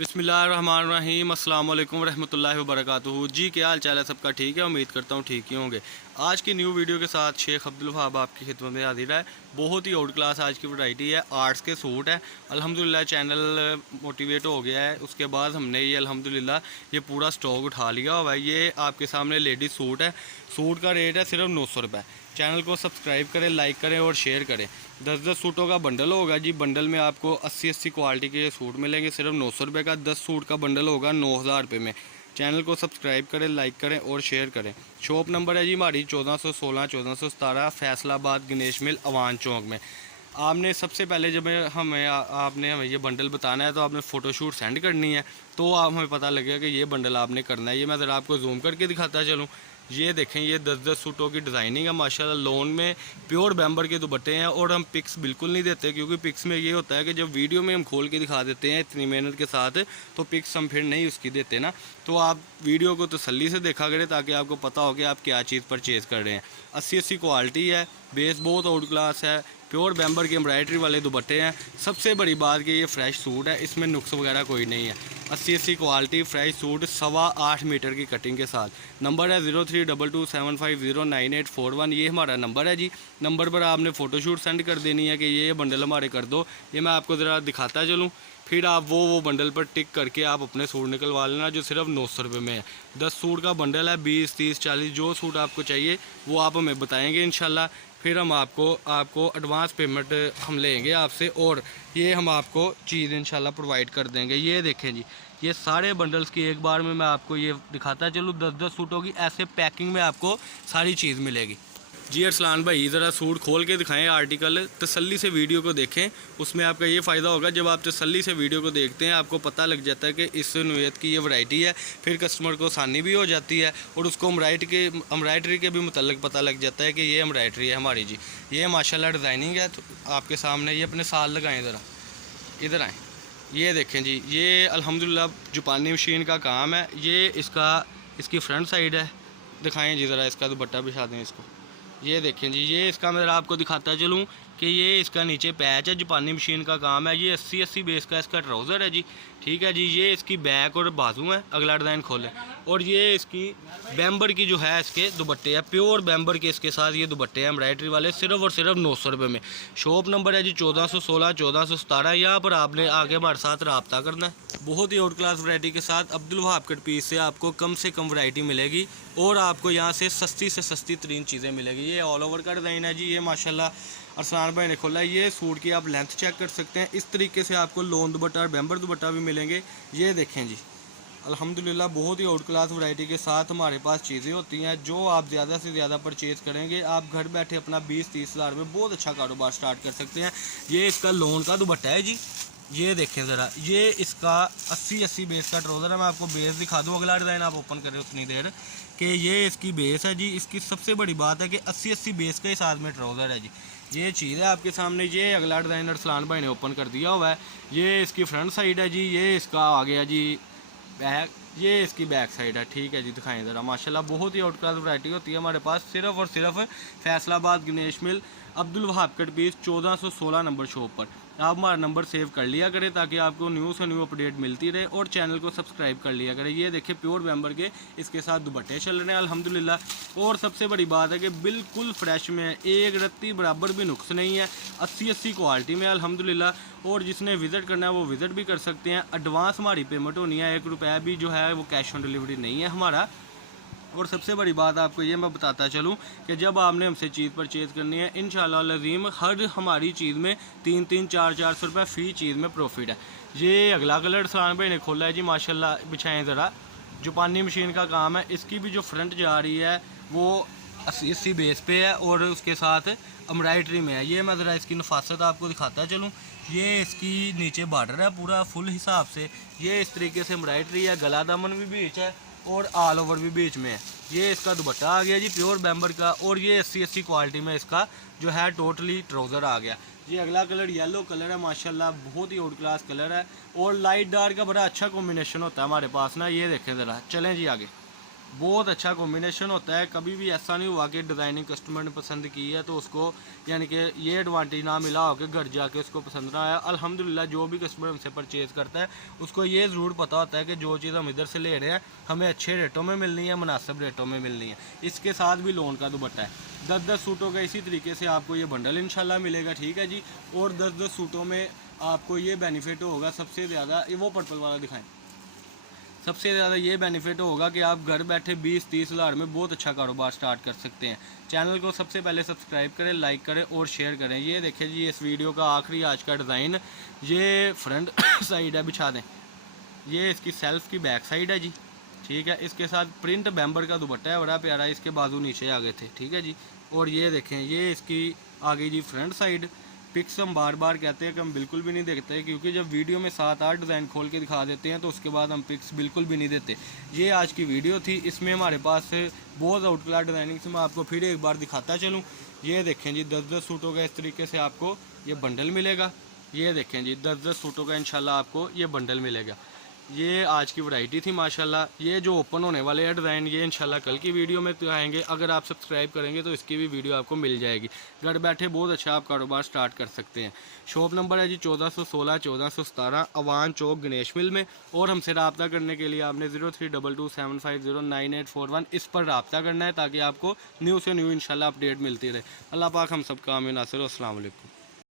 बिस्मिल्लाहिर्रहमानिर्रहीम अस्सलाम वालेकुम रहमतुल्लाहि व बरकातुहू। जी क्या हाल चाल है सबका? ठीक है, उम्मीद करता हूँ ठीक ही होंगे। आज की न्यू वीडियो के साथ शेख अब्दुल वहाब आपकी खिदमत में हाजिर है। बहुत ही आउट क्लास आज की वैरायटी है, आर्ट्स के सूट है। अल्हम्दुलिल्लाह चैनल मोटिवेट हो गया है, उसके बाद हमने ये अल्हम्दुलिल्लाह ये पूरा स्टॉक उठा लिया हुआ है। ये आपके सामने लेडीज़ सूट है। सूट का रेट है सिर्फ 900 रुपये। चैनल को सब्सक्राइब करें, लाइक करें और शेयर करें। 10-10 सूटों का बंडल होगा जी। बंडल में आपको 80-80 क्वालिटी के सूट मिलेंगे सिर्फ 900 रुपये का। 10 सूट का बंडल होगा 9000 रुपये में। चैनल को सब्सक्राइब करें, लाइक करें और शेयर करें। शॉप नंबर है जी हमारी 1416 1417 फैसलाबाद गणेश मिल अवान चौक में। आपने सबसे पहले जब आपने हमें ये बंडल बताना है तो आपने फ़ोटोशूट सेंड करनी है, तो आप हमें पता लगेगा कि ये बंडल आपने करना है। ये मैं ज़रा आपको जूम करके दिखाता चलूँ। ये देखें, ये 10-10 सूटों की डिज़ाइनिंग है माशाल्लाह। लोन में प्योर बैम्बर के दुपट्टे हैं और हम पिक्स बिल्कुल नहीं देते, क्योंकि पिक्स में ये होता है कि जब वीडियो में हम खोल के दिखा देते हैं इतनी मेहनत के साथ, तो पिक्स हम फिर नहीं उसकी देते ना। तो आप वीडियो को तसल्ली से देखा करें ताकि आपको पता हो कि आप क्या चीज़ परचेज़ कर रहे हैं। 80-80 क्वालिटी है, बेस बहुत आउट क्लास है, प्योर बैम्बर के एम्ब्रॉयडरी वाले दुपट्टे हैं। सबसे बड़ी बात कि ये फ्रेश सूट है, इसमें नुक्स वगैरह कोई नहीं है। 80-80 क्वालिटी फ्रेश सूट 8.25 मीटर की कटिंग के साथ। नंबर है 032275098841। ये हमारा नंबर है जी। नंबर पर आपने फ़ोटोशूट सेंड कर देनी है कि ये बंडल हमारे कर दो। ये मैं आपको ज़रा दिखाता चलूँ, फिर आप वो बंडल पर टिक करके आप अपने सूट निकलवा लेना, जो सिर्फ 900 रुपये में है। 10 सूट का बंडल है, 20, 30, 40 जो सूट आपको चाहिए वो आप हमें बताएंगे इंशाल्लाह। फिर हम आपको एडवांस पेमेंट हम लेंगे आपसे, और ये हम आपको चीज़ इंशाल्लाह प्रोवाइड कर देंगे। ये देखें जी, ये सारे बंडल्स की एक बार में मैं आपको ये दिखाता चलूँ। 10-10 सूटों की ऐसे पैकिंग में आपको सारी चीज़ मिलेगी। जी अरसलान भाई, ज़रा सूट खोल के दिखाएं, आर्टिकल तसल्ली से वीडियो को देखें। उसमें आपका ये फ़ायदा होगा, जब आप तसल्ली से वीडियो को देखते हैं आपको पता लग जाता है कि इस नोयत की ये वैरायटी है। फिर कस्टमर को आसानी भी हो जाती है और उसको एम्ब्रॉयडरी के भी मुतल्लिक पता लग जाता है कि ये एम्ब्रॉयडरी है हमारी जी। ये माशाल्लाह डिज़ाइनिंग है तो आपके सामने। ये अपने साल लगाएँ, ज़रा इधर आएँ। ये देखें जी, ये अल्हम्दुलिल्लाह जापानी मशीन का काम है। ये इसकी फ्रंट साइड है। दिखाएँ जी ज़रा, इसका दुपट्टा बिछा दें इसको। ये देखें जी, ये इसका मैं आपको दिखाता चलूँ कि ये इसका नीचे पैच है, जापानी मशीन का काम है। ये 80-80 बेस का इसका ट्राउज़र है जी, ठीक है जी। ये इसकी बैक और बाजू है, अगला डिज़ाइन खोलें। और ये इसकी बैम्बर की जो है इसके दुपट्टे है, प्योर बैम्बर के इसके साथ ये दुपट्टे हैं एम्ब्रॉयडरी वाले, सिर्फ और सिर्फ 900 रुपये में। शॉप नंबर है जी 1416 1417। यहाँ पर आपने आगे हमारे साथ रब्ता करना है। बहुत ही आउट क्लास वैरायटी के साथ अब्दुल वहाब कट पीस से आपको कम से कम वैरायटी मिलेगी और आपको यहाँ से सस्ती तरीन चीज़ें मिलेगी। ये ऑल ओवर का डिज़ाइन है जी। ये माशाल्लाह अरसलान भाई ने खोला है। ये सूट की आप लेंथ चेक कर सकते हैं। इस तरीके से आपको लोन दुपट्टा और बैम्बर दुपट्टा भी मिलेंगे। ये देखें जी, अल्हम्दुलिल्लाह बहुत ही आउट क्लास वैरायटी के साथ हमारे पास चीज़ें होती हैं। जो आप ज़्यादा से ज़्यादा परचेज़ करेंगे, आप घर बैठे अपना 20-30 हज़ार में बहुत अच्छा कारोबार स्टार्ट कर सकते हैं। ये इसका लोन का दुपट्टा है जी। ये देखें ज़रा, ये इसका 80-80 बेस का ट्राउज़र है। मैं आपको बेस दिखा दूँ, अगला डिज़ाइन आप ओपन करें उतनी देर कि ये इसकी बेस है जी। इसकी सबसे बड़ी बात है कि 80-80 बेस के साथ में ट्राउज़र है जी। ये चीज़ है आपके सामने। ये अगला डिज़ाइन अरसलान भाई ने ओपन कर दिया हुआ है। ये इसकी फ्रंट साइड है जी। ये इसका आ गया जी बैक, ये इसकी बैक साइड है, ठीक है जी। दिखाएं ज़रा, माशाल्लाह बहुत ही आउट क्लास वैरायटी होती है हमारे पास, सिर्फ और सिर्फ Faisalabad Ganesh mill Abdul Wahab cut piece 1416 number shop पर। आप हमारा नंबर सेव कर लिया करें ताकि आपको न्यू से न्यू अपडेट मिलती रहे, और चैनल को सब्सक्राइब कर लिया करें। ये देखिए प्योर बैम्बर के इसके साथ दुपट्टे चल रहे हैं अल्हम्दुलिल्लाह। और सबसे बड़ी बात है कि बिल्कुल फ्रेश में है, एक रत्ती बराबर भी नुक्स नहीं है। 80-80 क्वालिटी में अल्हम्दुलिल्लाह। और जिसने विज़िट करना है वो विज़िट भी कर सकते हैं। एडवांस हमारी पेमेंट होनी है, 1 रुपया भी जो है वो कैश ऑन डिलीवरी नहीं है हमारा। और सबसे बड़ी बात आपको ये मैं बताता चलूँ कि जब आपने हमसे चीज़ परचेज़ करनी है, इंशाअल्लाह लज़ीम हर हमारी चीज़ में 300 400 रुपये फ़ी चीज़ में प्रॉफिट है। ये अगला कलर सलान भाई ने खोला है जी, माशाल्लाह बिछाएँ ज़रा। जापानी मशीन का काम है। इसकी भी जो फ्रंट जा रही है वो 80-80 बेस पे है और उसके साथ एम्ब्रॉयडरी में है। ये मैं ज़रा इसकी नफासत आपको दिखाता चलूँ। ये इसकी नीचे बॉर्डर है पूरा फुल हिसाब से। ये इस तरीके से एम्ब्रॉयडरी है, गला दामन भी बीच है और ऑल ओवर भी बीच में है। ये इसका दुपट्टा आ गया जी प्योर बैम्बर का, और ये 80-80 क्वालिटी में इसका जो है टोटली ट्राउज़र आ गया। ये अगला कलर येलो कलर है, माशाल्लाह बहुत ही आउट क्लास कलर है और लाइट डार्क का बड़ा अच्छा कॉम्बिनेशन होता है हमारे पास ना। ये देखें ज़रा, चलें जी आगे। बहुत अच्छा कॉम्बिनेशन होता है। कभी भी ऐसा नहीं हुआ कि डिज़ाइनिंग कस्टमर ने पसंद की है तो उसको यानी कि ये एडवांटेज ना मिला हो कि घर जाके उसको पसंद ना आया। अल्हम्दुलिल्लाह जो भी कस्टमर हमसे परचेज़ करता है उसको ये ज़रूर पता होता है कि जो चीज़ हम इधर से ले रहे हैं हमें अच्छे रेटों में मिलनी है, मुनासिब रेटों में मिलनी है। इसके साथ भी लोन का दुपट्टा है। 10-10 सूटों का इसी तरीके से आपको ये बंडल इंशाल्लाह मिलेगा, ठीक है जी। और 10-10 सूटों में आपको ये बेनिफिट होगा सबसे ज़्यादा, ये वो पर्पल वाला दिखाएं। सबसे ज़्यादा ये बेनिफिट होगा कि आप घर बैठे 20-30 हज़ार में बहुत अच्छा कारोबार स्टार्ट कर सकते हैं। चैनल को सबसे पहले सब्सक्राइब करें, लाइक करें और शेयर करें। ये देखिए जी, इस वीडियो का आखिरी आज का डिज़ाइन, ये फ्रंट साइड है, बिछा दें। ये इसकी सेल्फ की बैक साइड है जी, ठीक है। इसके साथ प्रिंट बैम्बर का दुपट्टा है, बड़ा प्यारा। इसके बाजू नीचे आ गए थे, ठीक है जी। और ये देखें, ये इसकी आगे जी फ्रंट साइड। पिक्स हम बार बार कहते हैं कि हम बिल्कुल भी नहीं देखते, क्योंकि जब वीडियो में 7-8 डिज़ाइन खोल के दिखा देते हैं तो उसके बाद हम पिक्स बिल्कुल भी नहीं देते। ये आज की वीडियो थी, इसमें हमारे पास से बहुत आउट क्लास डिज़ाइनिंग से मैं आपको फिर एक बार दिखाता चलूँ। ये देखें जी, 10-10 सूटों का इस तरीके से आपको ये बंडल मिलेगा। ये देखें जी, 10-10 सूटों का इंशाल्लाह आपको ये बंडल मिलेगा। ये आज की वैरायटी थी माशाल्लाह। ये जो ओपन होने वाले हैं डिज़ाइन, ये इंशाल्लाह कल की वीडियो में तो आएंगे। अगर आप सब्सक्राइब करेंगे तो इसकी भी वीडियो आपको मिल जाएगी। घर बैठे बहुत अच्छा आप कारोबार स्टार्ट कर सकते हैं। शॉप नंबर है जी 1416 1417 अवान चौक गणेश मिल में। और हमसे रब्ता करने के लिए आपने 032275098841 इस पर रब्ता करना है, ताकि आपको न्यू से न्यू इंशाल्लाह अपडेट मिलती रहे। अल्लाह पाक हम सबका आमीन नासिर। अस्सलाम वालेकुम।